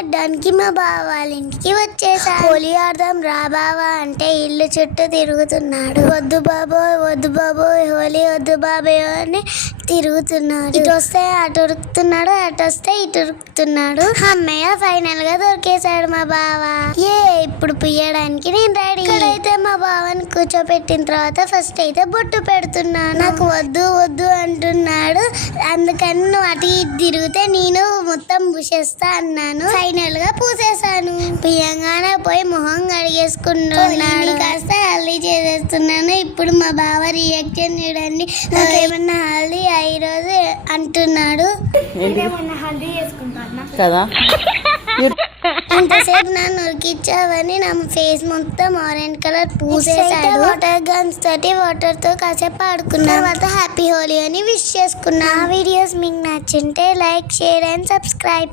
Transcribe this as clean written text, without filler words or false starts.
ఆడడానికి మా బావ వాళ్ళ ఇంటికి వచ్చేసా. హోలీ ఆడదాం రా బావా అంటే ఇల్లు చుట్టూ తిరుగుతున్నాడు. వద్దు బాబోయ్ హోలీ వద్దు బాబోయ్ అని తిరుగుతున్నాడు. ఇటు వస్తే అటు ఉరుకుతున్నాడు, అటు వస్తే ఇటు ఉరుకుతున్నాడు. అమ్మయ్య ఫైనల్ గా దొరికేశాడు మా బావ. ఇప్పుడు పుయ్యడానికి నేను రెడీ. ఇక్కడైతే మా బావని కూర్చోపెట్టిన తర్వాత ఫస్ట్ అయితే బొట్టు పెడుతున్నాను. నాకు వద్దు అంటున్నాడు. అందుకని నువ్వు అటు ఇటు తిరిగితే నేను మొత్తం పూసేస్తా అన్నాను. ఫైనల్ గా పూసేసాను. పియంగానే పోయి మొహం కడిగేసుకుంటున్నాడు. కాస్త హల్దీ చేసేస్తున్నాను. ఇప్పుడు మా బావ రియాక్షన్ చూడండి. నాకేమన్నా హల్దీ ఈ రోజు అంటున్నాడు కదా. ఇంతసేపు నన్ను ఉరికిచ్చావని నా ఫేస్ మొత్తం ఆరెంజ్ కలర్ పూసేసాడు. వాటర్ గన్స్ తోటి వాటర్ తో కాసేపు ఆడుకున్నా. తర్వాత హ్యాపీ హోలీ అని విష్ చేసుకున్నా. వీడియోస్ మీకు నచ్చింటే లైక్, షేర్ అండ్ సబ్స్క్రైబ్.